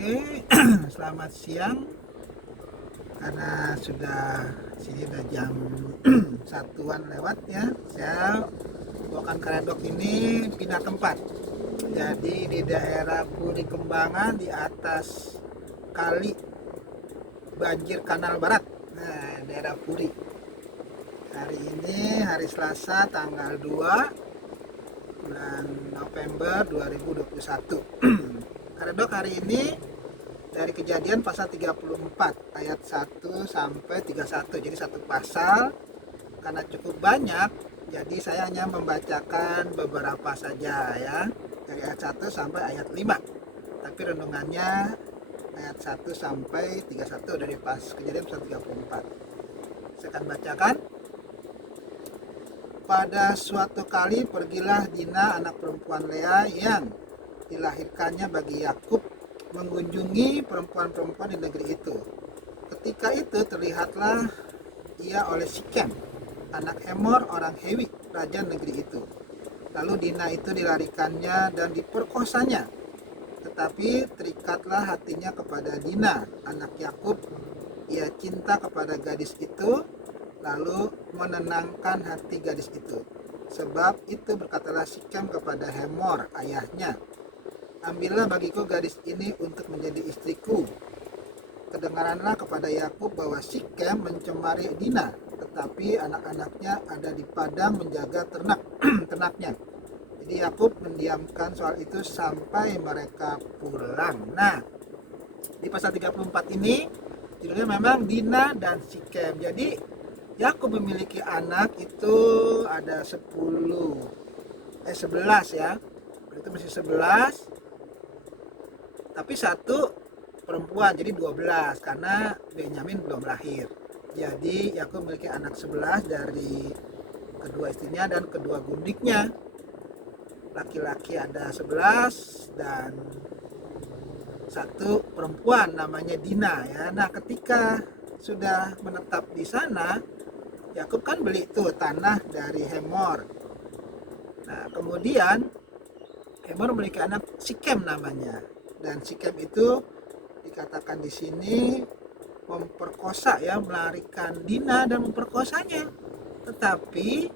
Oke, selamat siang. Karena sini udah jam satuan lewat ya. Saya bawakan karedok ini pindah tempat. Jadi di daerah Puri Kembangan di atas kali banjir Kanal Barat. Nah, daerah Puri. Hari ini hari Selasa tanggal 2 bulan November 2021. Karedok hari ini dari kejadian pasal 34 ayat 1 sampai 31, jadi satu pasal. Karena cukup banyak, jadi saya hanya membacakan beberapa saja ya, dari ayat 1 sampai ayat 5, tapi renungannya ayat 1 sampai 31 dari kejadian pasal 34. Saya akan bacakan. Pada suatu kali pergilah Dina anak perempuan Lea yang dilahirkannya bagi Yakub mengunjungi perempuan-perempuan di negeri itu. Ketika itu terlihatlah ia oleh Sikem, anak Hemor orang Hewi, raja negeri itu. Lalu Dina itu dilarikannya dan diperkosanya. Tetapi terikatlah hatinya kepada Dina, anak Yakub. Ia cinta kepada gadis itu, lalu menenangkan hati gadis itu. Sebab itu berkatalah Sikem kepada Hemor, ayahnya, ambillah bagiku gadis ini untuk menjadi istriku. Kedengaranlah kepada Yakub bahwa Sikem mencemari Dina, tetapi anak-anaknya ada di padang menjaga ternaknya. Jadi Yakub mendiamkan soal itu sampai mereka pulang. Nah, di pasal 34 ini judulnya memang Dina dan Sikem. Jadi Yakub memiliki anak itu ada 11 ya. Itu masih 11, tapi satu perempuan, jadi 12 karena Benyamin belum lahir. Jadi Yakub memiliki anak 11 dari kedua istrinya dan kedua gundiknya. Laki-laki ada 11 dan satu perempuan namanya Dina ya. Nah, ketika sudah menetap di sana, Yakub kan beli tuh tanah dari Hemor. Nah, kemudian Hemor memiliki anak Sikem namanya. Dan Sikem itu dikatakan di sini memperkosa ya, melarikan Dina dan memperkosanya. Tetapi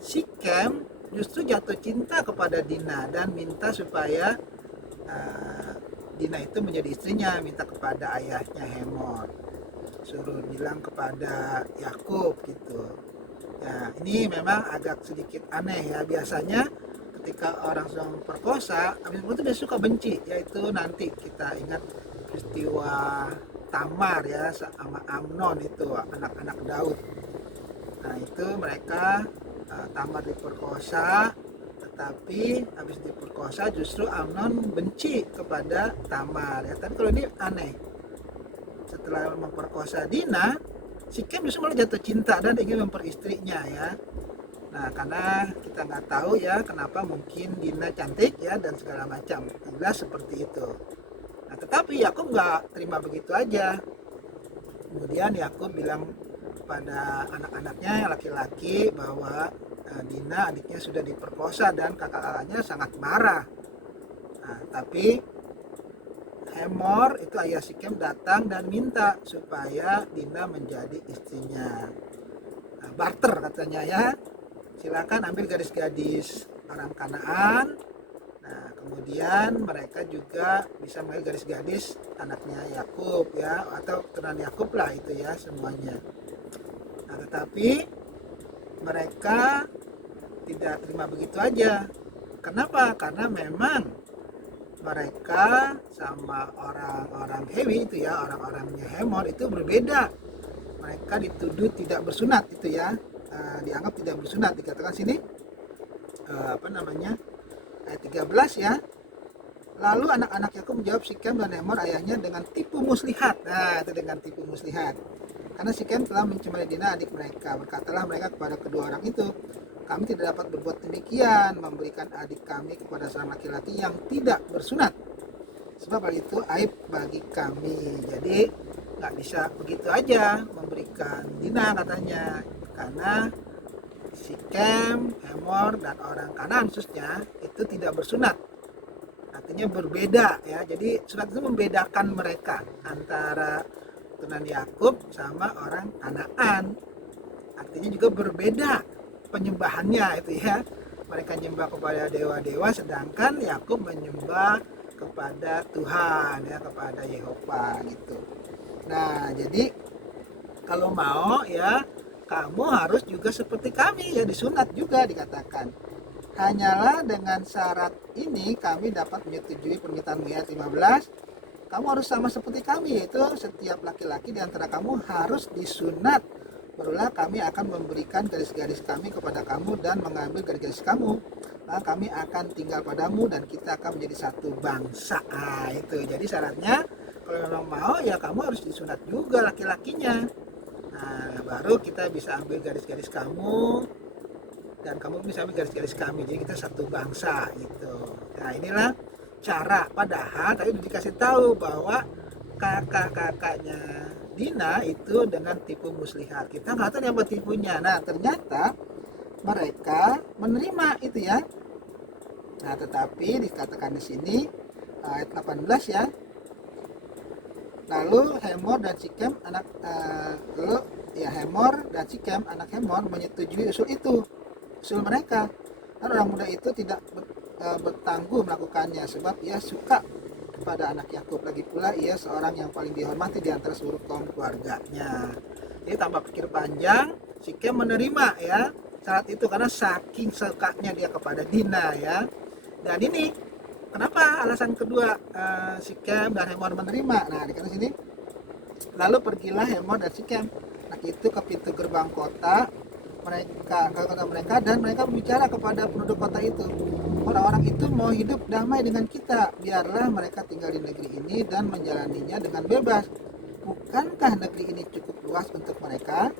Sikem justru jatuh cinta kepada Dina dan minta supaya Dina itu menjadi istrinya, minta kepada ayahnya Hemor, suruh bilang kepada Yakub gitu. Ya, ini memang agak sedikit aneh ya. Biasanya ketika orang sedang memperkosa, habis itu dia suka benci, yaitu nanti kita ingat peristiwa Tamar ya sama Amnon itu anak-anak Daud. Nah, itu mereka Tamar diperkosa, tetapi habis diperkosa justru Amnon benci kepada Tamar ya. Tapi kalau ini aneh, setelah memperkosa Dina, Sikem justru malah jatuh cinta dan ingin memperistrinya ya. Nah, karena kita nggak tahu ya kenapa, mungkin Dina cantik ya dan segala macam, jelas seperti itu. Nah, tetapi Yakub nggak terima begitu aja. Kemudian Yakub bilang kepada anak-anaknya yang laki-laki bahwa Dina adiknya sudah diperkosa dan kakak-kakaknya sangat marah. Nah, tapi Hemor itu ayah Sikem datang dan minta supaya Dina menjadi istrinya. Nah, barter katanya ya, silakan ambil gadis-gadis orang Kanaan. Nah, kemudian mereka juga bisa mengambil gadis-gadis anaknya Yakub ya, atau keturunan Yakub lah itu ya semuanya. Nah, tetapi mereka tidak terima begitu aja. Kenapa? Karena memang mereka sama orang-orang Hewi itu ya, orang-orangnya Hemor itu berbeda. Mereka dituduh tidak bersunat itu ya, dianggap tidak bersunat. Dikatakan sini ayat 13 ya. Lalu anak-anak Yakub menjawab Sikem dan Hemor ayahnya dengan tipu muslihat. Nah, itu dengan tipu muslihat. Karena Sikem telah mencemari Dina adik mereka. Berkatalah mereka kepada kedua orang itu, kami tidak dapat berbuat demikian, memberikan adik kami kepada seorang laki-laki yang tidak bersunat, sebab hal itu aib bagi kami. Jadi nggak bisa begitu aja memberikan Dina katanya, karena Sikem, Hemor dan orang Kanaan khususnya itu tidak bersunat. artinya berbeda ya. Jadi surat itu membedakan mereka antara keturunan Yakub sama orang Kanaan. Artinya juga berbeda penyembahannya itu ya. Mereka menyembah kepada dewa-dewa, sedangkan Yakub menyembah kepada Tuhan ya, kepada Yehova gitu. Nah, jadi kalau mau ya kamu harus juga seperti kami ya, disunat juga dikatakan. Hanyalah dengan syarat ini kami dapat menyetujui permintaanmu ayat 15. Kamu harus sama seperti kami, yaitu setiap laki-laki di antara kamu harus disunat. Barulah kami akan memberikan garis-garis kami kepada kamu dan mengambil garis-garis kamu. Maka kami akan tinggal padamu dan kita akan menjadi satu bangsa. Itu. Jadi syaratnya kalau memang mau ya kamu harus disunat juga laki-lakinya. Nah, baru kita bisa ambil garis-garis kamu dan kamu bisa ambil garis-garis kami. Jadi kita satu bangsa gitu. Nah, inilah cara. Padahal tadi udah dikasih tahu bahwa kakak-kakaknya Dina itu dengan tipu muslihat. Kita nggak tahu apa tipunya. Nah, ternyata mereka menerima itu ya. Nah, tetapi dikatakan di sini ayat 18 ya. Lalu Hemor dan Sikem Hemor dan Sikem anak Hemor menyetujui usul mereka. Dan orang muda itu tidak bertangguh melakukannya sebab ia suka kepada anak Yakub, lagi pula ia seorang yang paling dihormati di antara seluruh kaum keluarganya. Jadi tanpa pikir panjang, Sikem menerima ya syarat itu karena saking sukanya dia kepada Dina ya. Dan ini kenapa alasan kedua Sikem dan Hemor menerima? Nah, dikatakan sini, lalu pergilah Hemor dan Sikem anak itu ke pintu gerbang kota mereka dan mereka berbicara kepada penduduk kota itu, orang-orang itu mau hidup damai dengan kita, biarlah mereka tinggal di negeri ini dan menjalaninya dengan bebas. Bukankah negeri ini cukup luas untuk mereka?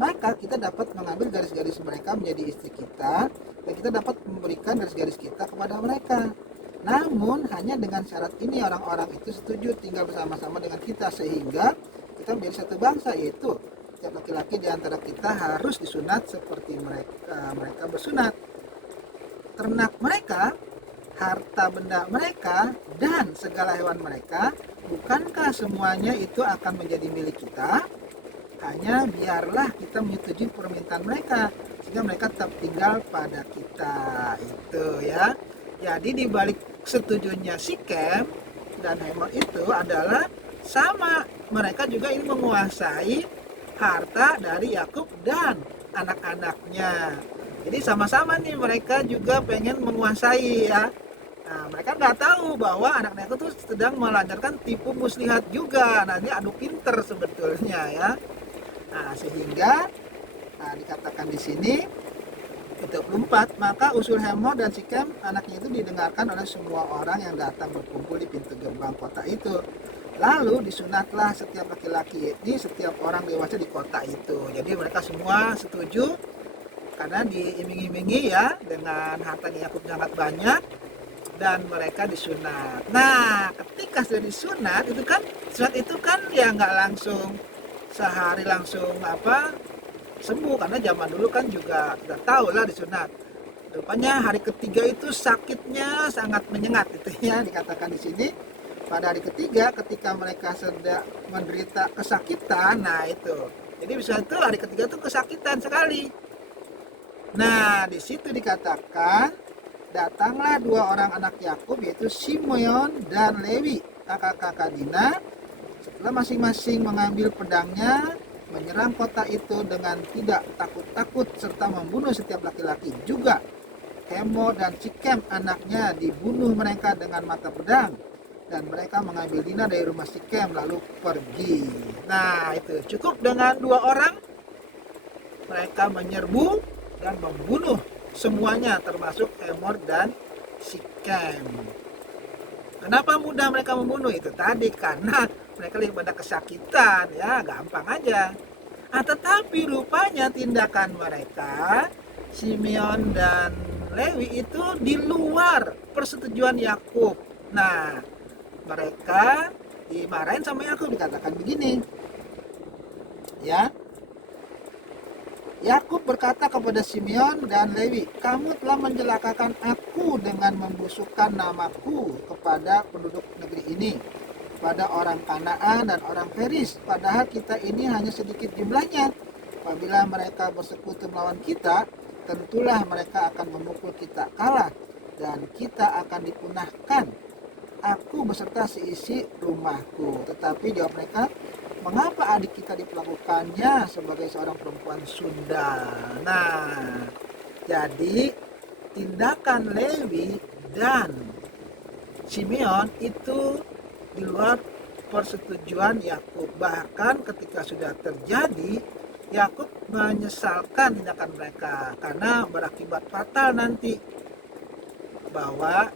Maka kita dapat mengambil garis-garis mereka menjadi istri kita dan kita dapat memberikan garis-garis kita kepada mereka. Namun hanya dengan syarat ini orang-orang itu setuju tinggal bersama-sama dengan kita sehingga kita menjadi satu bangsa, yaitu setiap laki-laki di antara kita harus disunat seperti mereka bersunat. Ternak mereka, harta benda mereka, dan segala hewan mereka, bukankah semuanya itu akan menjadi milik kita? Hanya biarlah kita menyetujui permintaan mereka sehingga mereka tetap tinggal pada kita. Itu ya. Jadi di balik setujunya Sikem dan Hemor itu adalah sama, mereka juga ingin menguasai harta dari Yakub dan anak-anaknya. Jadi sama-sama nih mereka juga pengen menguasai ya. Nah, mereka nggak tahu bahwa anak-anak itu sedang melancarkan tipu muslihat juga. Nah, ini adu pinter sebetulnya ya. Nah, sehingga dikatakan di sini 24, maka usul Hemor dan Sikem anaknya itu didengarkan oleh semua orang yang datang berkumpul di pintu gerbang kota itu. Lalu disunatlah setiap laki-laki ini, setiap orang dewasa di kota itu. Jadi mereka semua setuju karena diiming-imingi ya dengan hartanya Yakub sangat banyak dan mereka disunat. Nah, ketika sudah disunat itu kan, sunat itu kan ya nggak langsung sehari langsung sembuh, karena zaman dulu kan juga udah tahu lah disunat. Rupanya hari ketiga itu sakitnya sangat menyengat itu ya, dikatakan di sini. Pada hari ketiga ketika mereka sedang menderita kesakitan, nah itu. Jadi bisa itu hari ketiga itu kesakitan sekali. Nah, di situ dikatakan datanglah dua orang anak Yakub yaitu Simeon dan Lewi, kakak-kakak Dina. Setelah masing-masing mengambil pedangnya, menyerang kota itu dengan tidak takut-takut serta membunuh setiap laki-laki juga. Hemor dan Sikem anaknya dibunuh mereka dengan mata pedang. Dan mereka mengambil Dina dari rumah Sikem lalu pergi. Nah, itu cukup dengan dua orang mereka menyerbu dan membunuh semuanya termasuk Hemor dan Sikem. Kenapa mudah mereka membunuh? Itu tadi karena mereka lebih pada kesakitan ya, gampang aja. Tetapi rupanya tindakan mereka Simeon dan Lewi itu di luar persetujuan Yakub. Nah, mereka dimarahin sama Yakub, dikatakan begini ya, Yakub berkata kepada Simeon dan Lewi, "Kamu telah mencelakakan aku dengan membusukkan namaku kepada penduduk negeri ini, pada orang Kanaan dan orang Feris, padahal kita ini hanya sedikit jumlahnya. Apabila mereka bersekutu melawan kita, tentulah mereka akan memukul kita kalah dan kita akan dipunahkan, aku beserta seisi rumahku." Tetapi jawab mereka, "Mengapa adik kita diperlakukannya sebagai seorang perempuan Sunda?" Nah, jadi tindakan Lewi dan Simeon itu di luar persetujuan Yakub. Bahkan ketika sudah terjadi, Yakub menyesalkan tindakan mereka karena berakibat fatal nanti, bahwa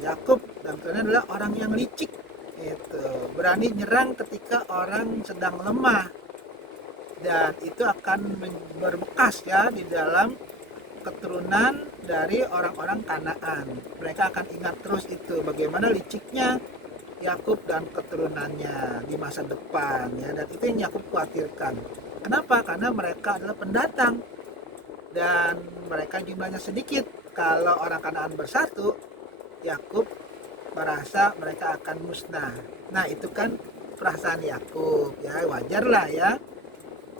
Yakub dan keturunannya adalah orang yang licik, itu berani nyerang ketika orang sedang lemah, dan itu akan berbekas ya di dalam keturunan dari orang-orang Kanaan. Mereka akan ingat terus itu bagaimana liciknya Yakub dan keturunannya di masa depan ya, dan itu yang Yakub khawatirkan. Kenapa? Karena mereka adalah pendatang dan mereka jumlahnya sedikit. Kalau orang Kanaan bersatu, Yakub merasa mereka akan musnah. Nah, itu kan perasaan Yakub ya, wajar lah ya.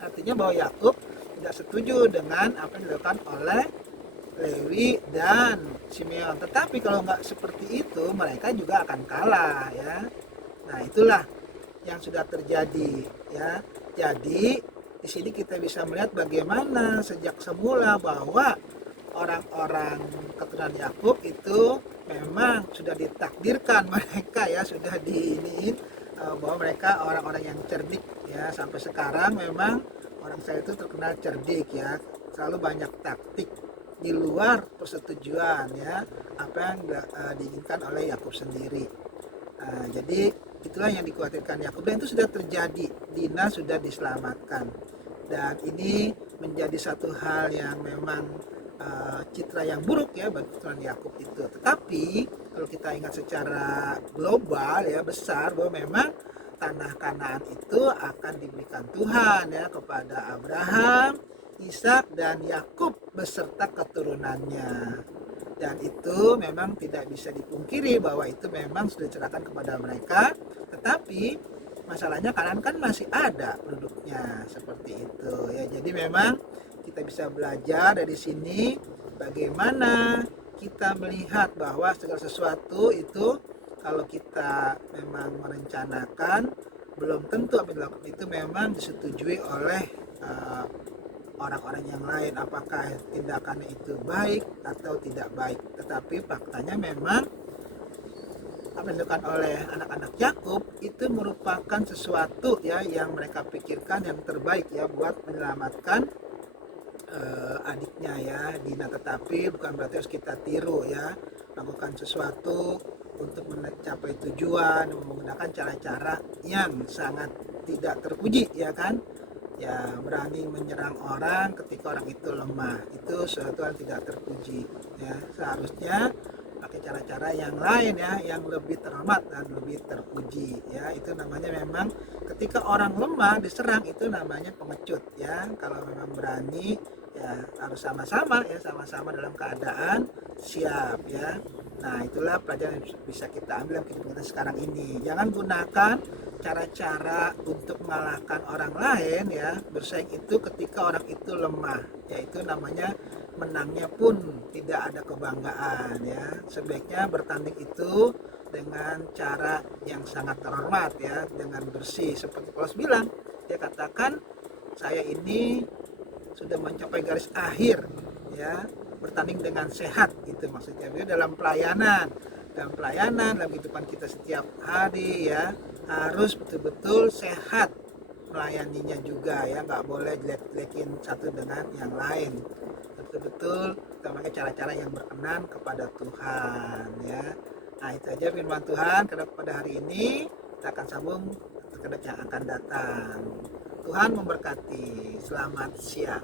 Artinya bahwa Yakub tidak setuju dengan apa yang dilakukan oleh Lewi dan Simeon. Tetapi kalau nggak seperti itu, mereka juga akan kalah ya. Nah, itulah yang sudah terjadi ya. Jadi di sini kita bisa melihat bagaimana sejak semula bahwa orang-orang keturunan Yakub itu memang sudah ditakdirkan mereka ya, sudah diiniin bahwa mereka orang-orang yang cerdik ya. Sampai sekarang memang orang Israel itu terkenal cerdik ya, selalu banyak taktik di luar persetujuan ya, apa yang diinginkan oleh Yakub sendiri. Jadi itulah yang dikhawatirkan Yakub, dan itu sudah terjadi. Dina sudah diselamatkan, dan ini menjadi satu hal yang memang citra yang buruk ya bagi keturunan Yakub itu. Tetapi kalau kita ingat secara global ya, besar, bahwa memang tanah Kanaan itu akan diberikan Tuhan ya kepada Abraham, Ishak dan Yakub beserta keturunannya. Dan itu memang tidak bisa dipungkiri bahwa itu memang sudah dicerahkan kepada mereka. Tetapi masalahnya Kanaan kan masih ada penduduknya, seperti itu ya. Jadi memang kita bisa belajar dari sini bagaimana kita melihat bahwa segala sesuatu itu kalau kita memang merencanakan, belum tentu apa yang dilakukan itu memang disetujui oleh orang-orang yang lain, apakah tindakannya itu baik atau tidak baik. Tetapi faktanya memang apa yang dilakukan oleh anak-anak Yakub itu merupakan sesuatu ya yang mereka pikirkan yang terbaik ya buat menyelamatkan adiknya ya, Dina. Tetapi bukan berarti harus kita tiru ya, lakukan sesuatu untuk mencapai tujuan menggunakan cara-cara yang sangat tidak terpuji ya kan ya. Berani menyerang orang ketika orang itu lemah, itu sesuatu yang tidak terpuji ya. Seharusnya pakai cara-cara yang lain ya, yang lebih terhormat dan lebih terpuji ya. Itu namanya memang ketika orang lemah diserang, itu namanya pengecut ya. Kalau memang berani ya harus sama-sama ya, sama-sama dalam keadaan siap ya. Nah, itulah pelajaran yang bisa kita ambil dalam kehidupan kita sekarang ini. Jangan gunakan cara-cara untuk mengalahkan orang lain ya, bersaing itu ketika orang itu lemah, yaitu namanya menangnya pun tidak ada kebanggaan ya. Sebaiknya bertanding itu dengan cara yang sangat terhormat ya, dengan bersih. Seperti Paulus bilang, dia katakan, saya ini sudah mencapai garis akhir ya, bertanding dengan sehat, itu maksudnya. Jadi dalam pelayanan dalam kehidupan kita setiap hari ya, harus betul-betul sehat melayaninya juga ya, nggak boleh jelek-jelekin satu dengan yang lain. Betul-betul kita pakai cara-cara yang berkenan kepada Tuhan ya. Nah, itu aja firman Tuhan pada hari ini. Kita akan sambung ke yang akan datang. Tuhan memberkati. Selamat siang.